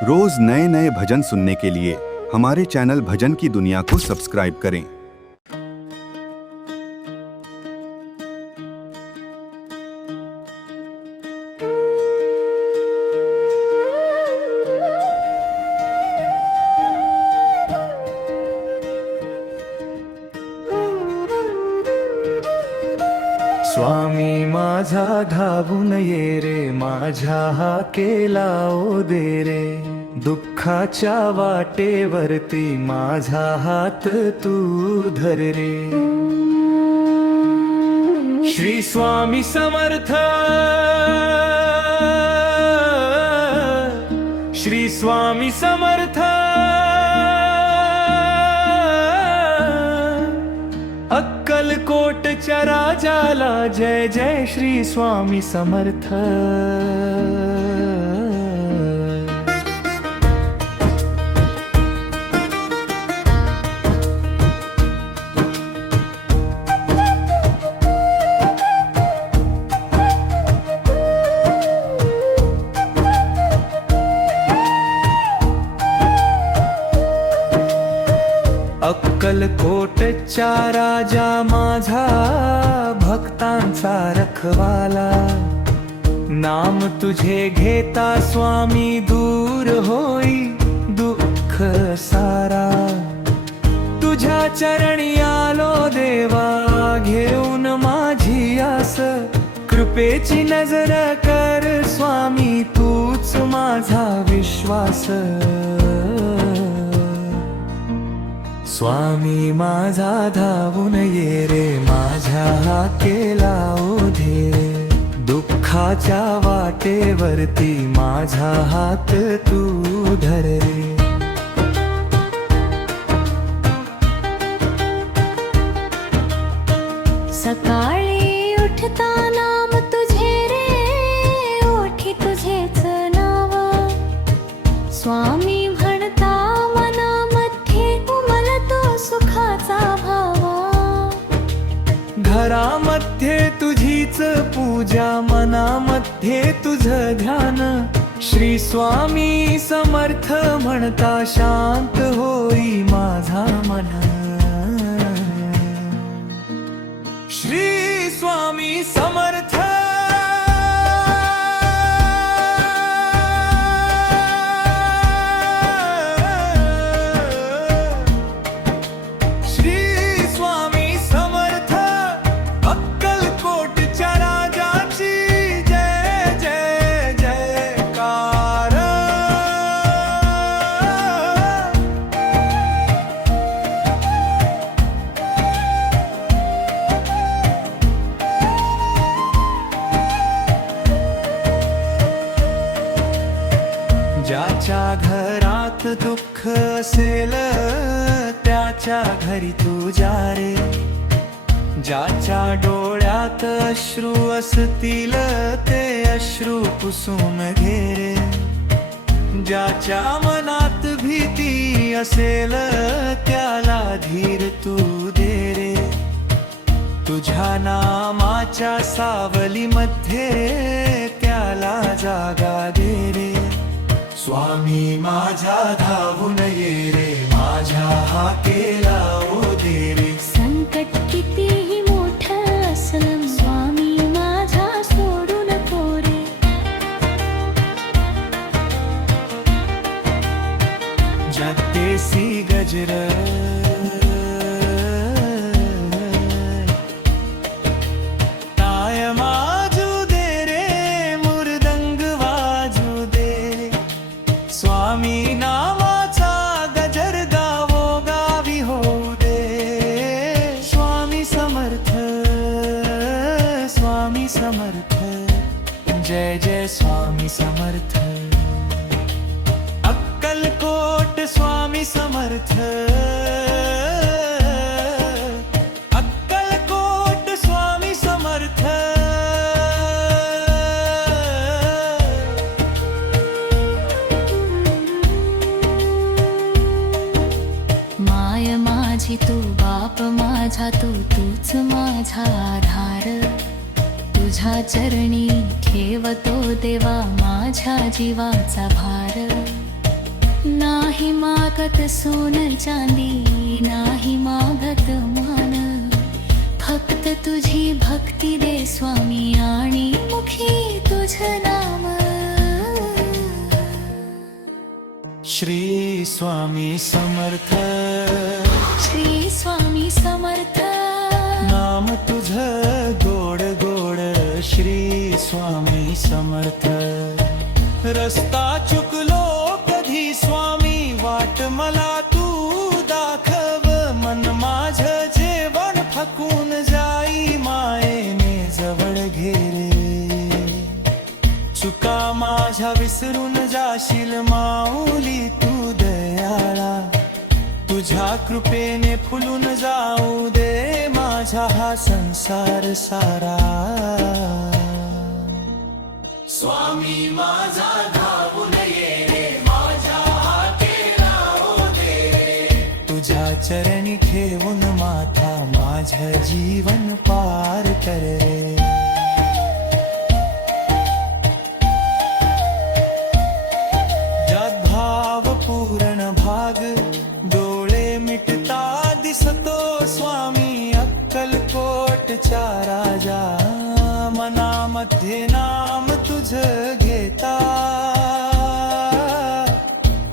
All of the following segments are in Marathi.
रोज नए नए भजन सुनने के लिए हमारे चैनल भजन की दुनिया को सब्सक्राइब करें। स्वामी माझा धावून ये रे, माझ्या हाकेला ओ दे रे, दुःखाच्या वाटेवरती माझा हात तू धर रे। श्री स्वामी समर्थ, श्री स्वामी समर्थ, अक्कलकोटच्या राजाला जय जय श्री स्वामी समर्थ। अक्कलकोटच्या राजा माझा भक्तांचा रखवाला, नाम तुझे घेता स्वामी दूर होई दुःख सारा। तुझ्या चरणी आलो देवा घेऊन माझी आस, कृपेची नजर कर स्वामी तूच माझा विश्वास। स्वामी माझा धावून ये रे, माझ्या हाकेला ओ दे रे, दुःखाच्या वाटेवरती माझा हात तू धर रे। सकाळी उठता नाम तुझे रे, ओठी तुझेच नाव, स्वामी म्हणता मनामध्ये उमलतो सुखाचा भाव। घरामध्ये तुझीच पूजा, मनामध्ये तुझं ध्यान, श्री स्वामी समर्थ म्हणता शांत होई माझा मन। श्री स्वामी समर्थ, श्री स्वामी समर्थ, अक्कलकोटच्या राजाची जय जय जयकार। ज्याच्या घरात दुःख असेल त्याच्या घरी तू जा रे, ज्याच्या डोळ्यात अश्रू असतील ते अश्रू पुसून घे रे, ज्याच्या मनात भीती असेल त्याला धीर तू दे रे। तुझ्या नामाच्या सावलीमध्ये त्याला जागा दे रे। स्वामी माझा धावून ये रे, माझ्या हाकेला ओ दे रे, संकट कितीही मोठं असलं स्वामी माझा सोडू नको रे। जत्तेसी गजर ताय माजू दे रे, मुरदंग वाजू दे, स्वामी नामाचा गजर गावो गावी होऊ दे। स्वामी समर्थ, स्वामी समर्थ, जय जय स्वामी समर्थ। अक्कलकोट स्वामी समर्थ, अक्कलकोट स्वामी समर्थ। माय माझी तू बाप माझा तूच माझा आधार, तुझ्या चरणी ठेवतो देवा माझ्या जीवाचा भार। नाही मागत सोन चांदी, नाही मागत मान, फक्त तुझी भक्ती दे स्वामी आणि मुखी तुझ नाम. श्री स्वामी समर्थ, श्री स्वामी समर्थ, नाम तुझ गोड गोड श्री स्वामी समर्थ. रस्ता चुकलो कधी स्वामी, वाट मला तू दाखव. मन माझ जेवण फकून जाई, मायेने जवळ घेरे. चुका माझ्या विसरून जाशील माऊली तू दयाळा. तुझ्या कृपेने फुलून जाऊ दे माझा हा संसार सारा. स्वामी माझा धावून ये रे, माझ्या हाते राहू दे रे. तुझ्या चरणी ठेवून माथा माझं जीवन पार कर रे. ज्यात भाव पूर्ण भाग, डोळे मिटता दिसतो स्वामी अक्कलकोटच्या राजा. मनामध्ये नाम तुझ घेता,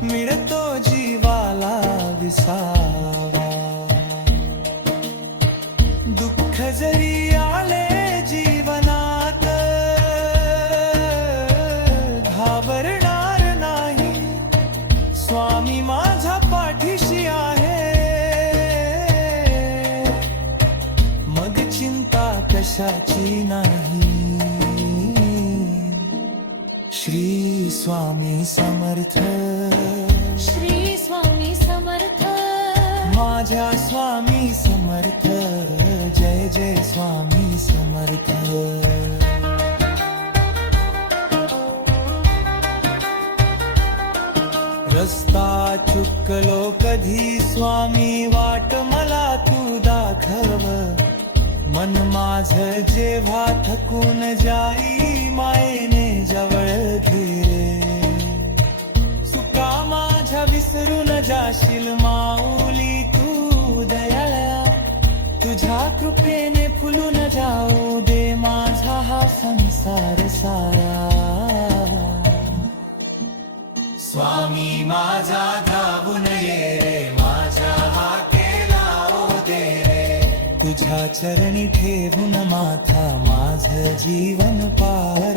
मिळतो जीवाला विसावा. दुःख जरी आले जीवनात, घाबरणार नाही स्वामी माझा पाठीशी आहे. मग चिंता कशाची नाही. श्री स्वामी समर्थ, श्री स्वामी समर्थ, माझ्या स्वामी समर्थ. जय जय स्वामी समर्थ. रस्ता चुकलो कधी स्वामी, वाट मला तू दाखव. मन माझ जेव्हा थकून जाई, मायेने जवळ घे. सुका माझ्या विसरून जाशील माऊली तू दयाळा. तुझ्या कृपेने फुलून जाऊ दे माझा हा संसार सारा. स्वामी माझा धावून ये रे, माझ्या हाते लावू दे रे. तुझ्या चरणी ठेवून माथा माझं जीवन पार